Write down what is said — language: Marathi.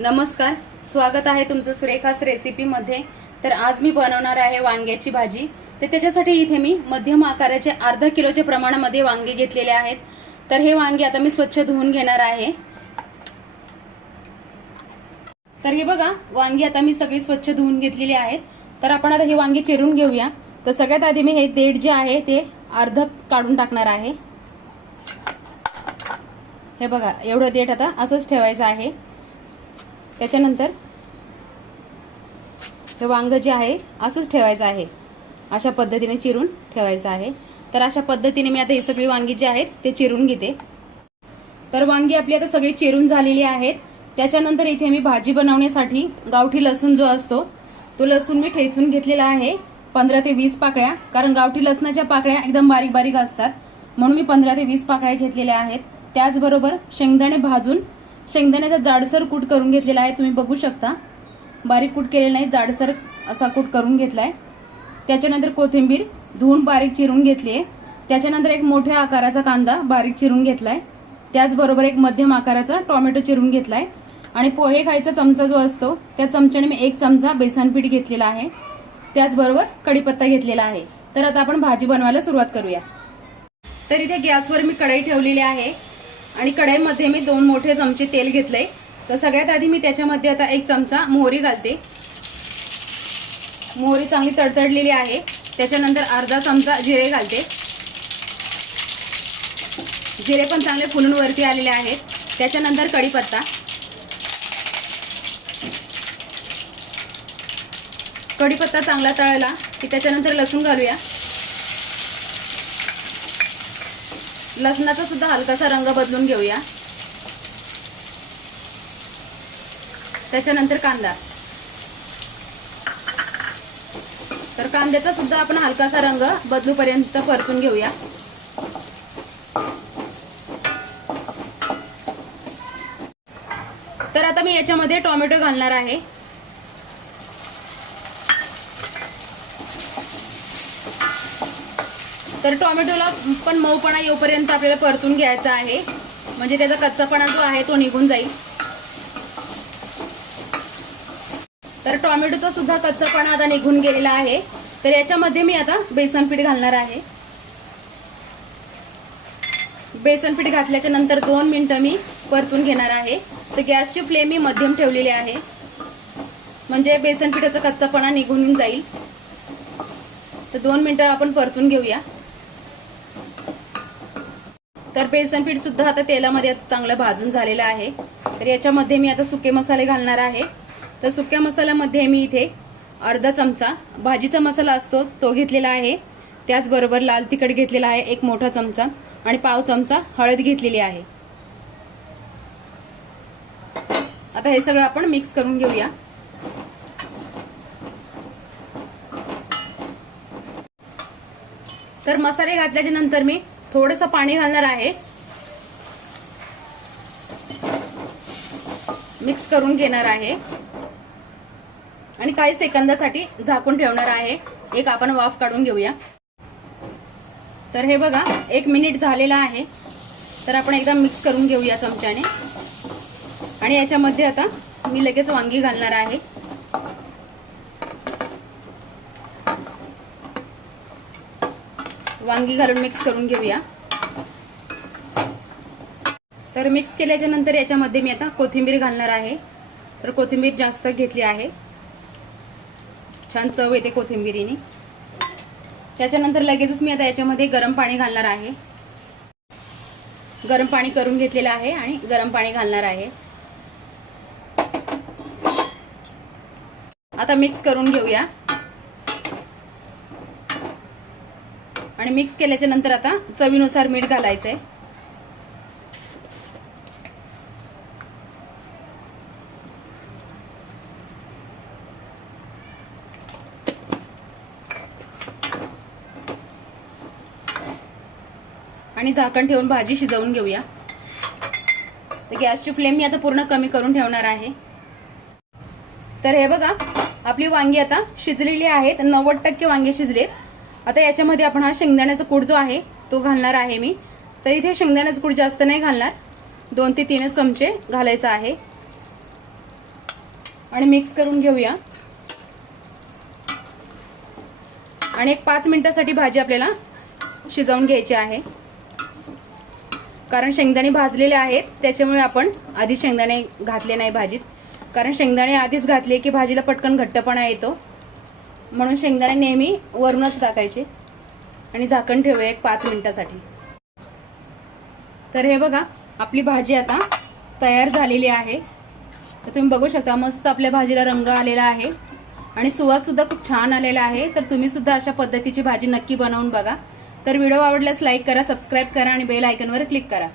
नमस्कार स्वागत आहे तुमचं सुरेखास रेसिपीमध्ये. तर आज मी बनवणार आहे वांग्याची भाजी. तर त्याच्यासाठी इथे मी मध्यम आकाराचे अर्धा किलोच्या प्रमाणामध्ये वांगे घेतलेले आहेत. तर हे वांगे आता मी स्वच्छ धुवून घेणार आहे. तर हे बघा वांगी आता मी सगळी स्वच्छ धुवून घेतलेली आहेत. तर आपण आता हे वांगी चिरून घेऊया. तर सगळ्यात आधी मी हे देठ जे आहे ते अर्ध काढून टाकणार आहे. हे बघा एवढं देठ आता असंच ठेवायचं आहे. त्याच्यानंतर हे वांग जे आहे असंच ठेवायचं आहे. अशा पद्धतीने चिरून ठेवायचं आहे. तर अशा पद्धतीने मी आता ही सगळी वांगी जी आहेत ते चिरून घेते. तर वांगी आपली आता सगळी चिरून झालेली आहेत. त्याच्यानंतर इथे मी भाजी बनवण्यासाठी गावठी लसूण जो असतो तो लसूण मी ठेचून घेतलेला आहे. पंधरा ते वीस पाकळ्या. कारण गावठी लसणाच्या पाकळ्या एकदम बारीक बारीक असतात. म्हणून मी पंधरा ते वीस पाकळ्या घेतलेल्या आहेत. त्याचबरोबर शेंगदाणे भाजून शेंगदाण्याचा जाडसर कूट करून घेतलेला आहे तुम्ही बघू शकता. बारीक कूट केलेला नाही जाडसर असा कूट करून घेतला आहे त्याच्यानंतर कोथिंबीर धुवून बारीक चिरून घेतली आहे. त्याच्यानंतर एक मोठ्या आकाराचा कांदा बारीक चिरून घेतला आहे त्याचबरोबर एक मध्यम आकाराचा टोमॅटो चिरून घेतला आहे आणि पोहे खायचा चमचा जो असतो त्या चमच्याने मी एक चमचा बेसन पीठ घेतलेला आहे. त्याचबरोबर कढीपत्ता घेतलेला आहे. तर आता आपण भाजी बनवायला सुरुवात करूया. तर इथे गॅसवर मी कढई ठेवलेली आहे. आणि कढईमध्ये मी दोन मोठे चमचे तेल घेतलंय. तर सगळ्यात आधी मी त्याच्यामध्ये आता एक चमचा मोहरी घालते. मोहरी चांगली तडतडलेली आहे. त्याच्यानंतर अर्धा चमचा जिरे घालते. जिरे पण चांगले फुलून वरती आलेले आहेत. त्याच्यानंतर कढीपत्ता. कढीपत्ता चांगला तळला की त्याच्यानंतर लसूण घालूया. लसणाचा सुद्धा हलकासा रंग बदलून घेऊया. त्याच्यानंतर कांदा. तर कांद्याचा सुद्धा आपण हलकासा रंग बदलूपर्यंत परतून घेऊया. तर आता मी याच्यामध्ये टोमॅटो घालणार आहे. तर टोमॅटोला पण मऊपणा येऊपर्यंत आपल्याला परतून घ्यायचा आहे. म्हणजे त्याचा कच्चापणा जो आहे तो निघून जाईल. तर टोमॅटोचा सुद्धा कच्चापणा आता निघून गेलेला आहे. तर याच्यामध्ये मी आता बेसन पीठ घालणार आहे. बेसन पीठ घातल्याच्या नंतर दोन मिनिटं मी परतून घेणार आहे. तर गॅसची फ्लेम मी मध्यम ठेवलेली आहे. म्हणजे बेसन पिठाचा कच्चापणा निघून जाईल. तर दोन मिनटं आपण परतून घेऊया. तर बेसन पीठ सुद्धा आता तेलामध्ये चांगलं भाजून झालेलं आहे. तर याच्यामध्ये मी आता सुके मसाले घालणार आहे. तर सुक्या मसाल्यामध्ये मी इथे अर्धा चमचा भाजीचा मसाला असतो तो घेतलेला आहे. त्याचबरोबर लाल तिखट घेतलेला आहे एक मोठा चमचा. आणि पाव चमचा हळद घेतलेली आहे. आता हे सगळं आपण मिक्स करून घेऊया. तर मसाले घातल्याच्या नंतर मी थोडंसं पाणी घालणार आहे. मिक्स करून घेणार आहे. आणि काही सेकंदासाठी झाकून ठेवणार आहे. एक आपण वाफ काढून घेऊया. तर हे बघा एक मिनिट झालेला आहे. तर आपण एकदा मिक्स करून घेऊया चमच्याने. आणि याच्यामध्ये आता मी लगेच वांगी घालणार आहे. वांगी घालून मिक्स करून घेऊया. तर मिक्स केल्याच्यानंतर याच्यामध्ये मी आता कोथिंबीर घालणार आहे. तर कोथिंबीर जास्त घेतली आहे. छान चव येते कोथिंबीरीने. त्याच्यानंतर लगेचच मी आता याच्यामध्ये गरम पाणी घालणार आहे. गरम पाणी करून घेतलेलं आहे आणि गरम पाणी घालणार आहे. आता मिक्स करून घेऊया. आणि मिक्स केल्याच्यानंतर आता चवीनुसार मीठ घालायचंय. आणि झाकण ठेवून भाजी शिजवून घेऊया. तर गॅसची फ्लेम मी आता पूर्ण कमी करून ठेवणार आहे. तर हे बघा आपली वांगी आता शिजलेली आहेत नव्वद टक्के वांगे शिजलेत. आता याच्यामध्ये आपण हा शेंगदाण्याचा कूड जो आहे तो घालणार आहे मी. तर इथे शेंगदाण्याचा कूड जास्त नाही घालणार. दोन ते तीनच चमचे घालायचा आहे. आणि मिक्स करून घेऊया. आणि एक पाच मिनटासाठी भाजी आपल्याला शिजवून घ्यायची आहे. कारण शेंगदाणे भाजलेले आहेत त्याच्यामुळे आपण आधी शेंगदाणे घातले नाही भाजीत. कारण शेंगदाणे आधीच घातले की भाजीला पटकन घट्टपणा येतो. म्हणून शेंगदाणे नेहमी वरूनच टाकायचे. आणि झाकण ठेवूया एक पाच मिनिटासाठी. तर हे बघा आपली भाजी आता तयार झालेली आहे. तर तुम्ही बघू शकता मस्त आपल्या भाजीला रंग आलेला आहे. आणि सुवाससुद्धा खूप छान आलेला आहे. तर तुम्ही सुद्धा अशा पद्धतीची भाजी नक्की बनवून बघा. तर व्हिडिओ आवडल्यास लाईक करा सबस्क्राईब करा आणि बेल आयकनवर क्लिक करा.